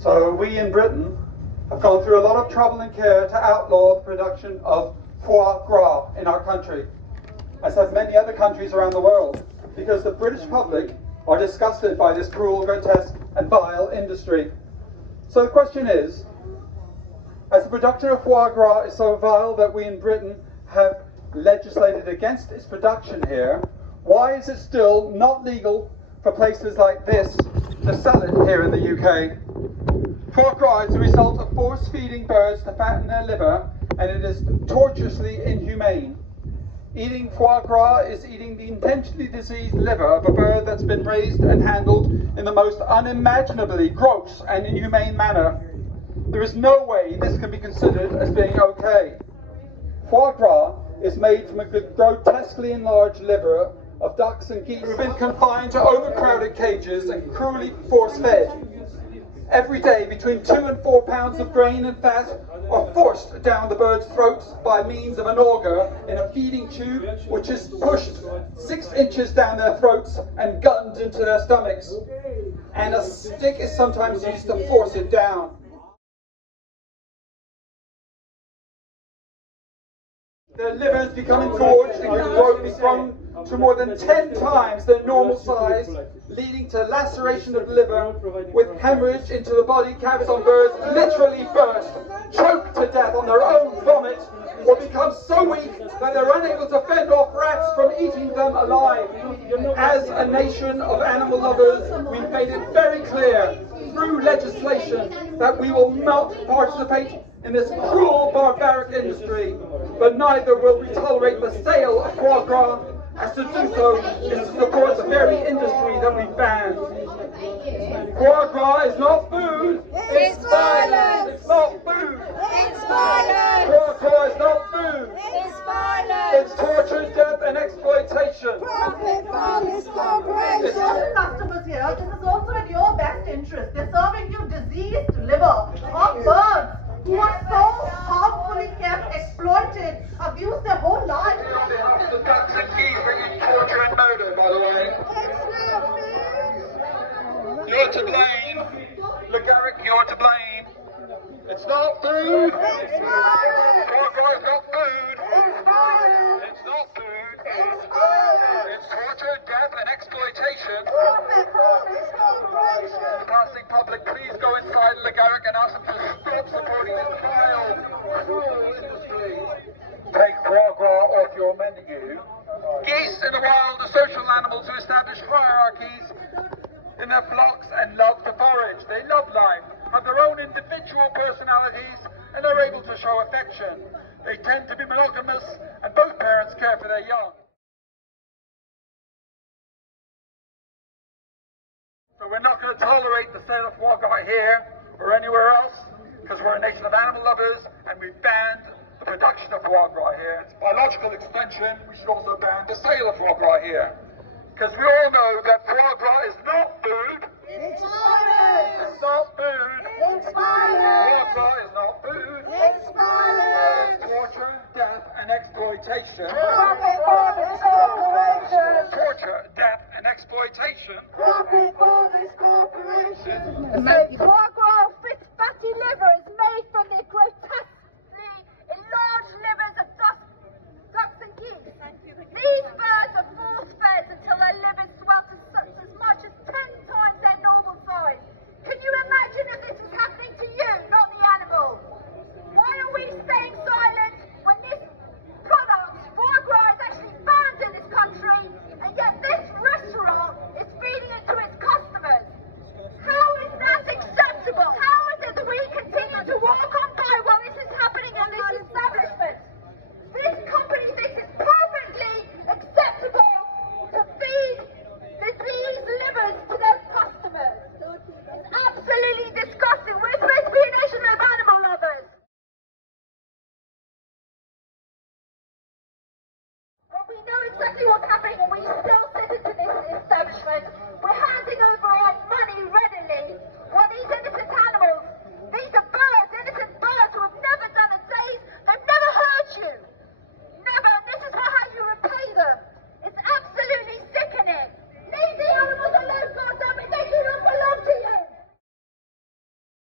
So we in Britain have gone through a lot of trouble and care to outlaw the production of foie gras in our country, as have many other countries around the world, because the British public are disgusted by this cruel, grotesque and vile industry. So the question is, as the production of foie gras is so vile that we in Britain have legislated against its production here, why is it still not legal for places like this to sell it here in the UK? Foie gras is the result of force-feeding birds to fatten their liver, and it is tortuously inhumane. Eating foie gras is eating the intentionally diseased liver of a bird that's been raised and handled in the most unimaginably gross and inhumane manner. There is no way this can be considered as being okay. Foie gras is made from a grotesquely enlarged liver of ducks and geese who have been confined to overcrowded cages and cruelly force-fed. Every day, between 2 and 4 pounds of grain and fat are forced down the bird's throats by means of an auger in a feeding tube, which is pushed 6 inches down their throats and gunned into their stomachs. And a stick is sometimes used to force it down. Their livers become engorged and grown to more than 10 times their normal size, leading to laceration of the liver with hemorrhage into the body cavity. Some birds literally burst, choke to death on their own vomit, or become so weak that they're unable to fend off rats from eating them alive. As a nation of animal lovers, we've made it very clear through legislation that we will not participate in this cruel, barbaric industry, but neither will we tolerate the sale of foie gras, as to do so is to support the very industry that we banned. Foie gras is not food, it's violence. It's not food, It's violence. Foie gras is not food, It's violence. it's torture, death and exploitation. Profit for this corporation. Certain customers here, this is also in your best interest. They're serving you diseased liver of birds who are so harmfully kept, exploited, abused their whole lives. The ducks and geese bringing torture and murder, by the way. You're to blame. Garrick, you're to blame. It's not food. It's violence. Foie gras is not food. It's violence. It's not food. It's violence. It's torture, death and exploitation. Profit for this corporation. Passing public, please go inside Garrick and ask them to stop supporting this vile, cruel industry. Take foie gras off your menu. Geese in the wild are social animals who establish hierarchies in their flocks and love to forage. They love life, have their own individual personalities, and are able to show affection. They tend to be monogamous, and both parents care for their young. So we're not going to tolerate the sale of foie gras here or anywhere else, because we're a nation of animal lovers, and we've banned the production of foie gras here. It's by logical extension, we should also ban the sale of foie gras here, because we all know that foie gras is not food. It's violence. It's not food. It's Foie violence. gras is not food. It's violence. It's torture, death, and exploitation. Profit for this corporation. Torture, death, and exploitation. Profit for this corporation. Foie gras fit fatty liver is made from the grotesquely enlarged livers of ducks and geese. These birds are force-fed until their livers swell to as much as 10 times their normal size. Can you imagine if this was happening to you, not the animal? Why are we staying silent when this product, foie gras, is actually banned in this country, and yet this restaurant is feeding it to its customers? How is that acceptable? How is it that we continue to walk on by while this is happening in this establishment? This company thinks it's perfectly acceptable to feed diseased livers to their customers. It's absolutely disgusting. We're supposed to be a nation of animal lovers. Well, we know exactly what's happening and we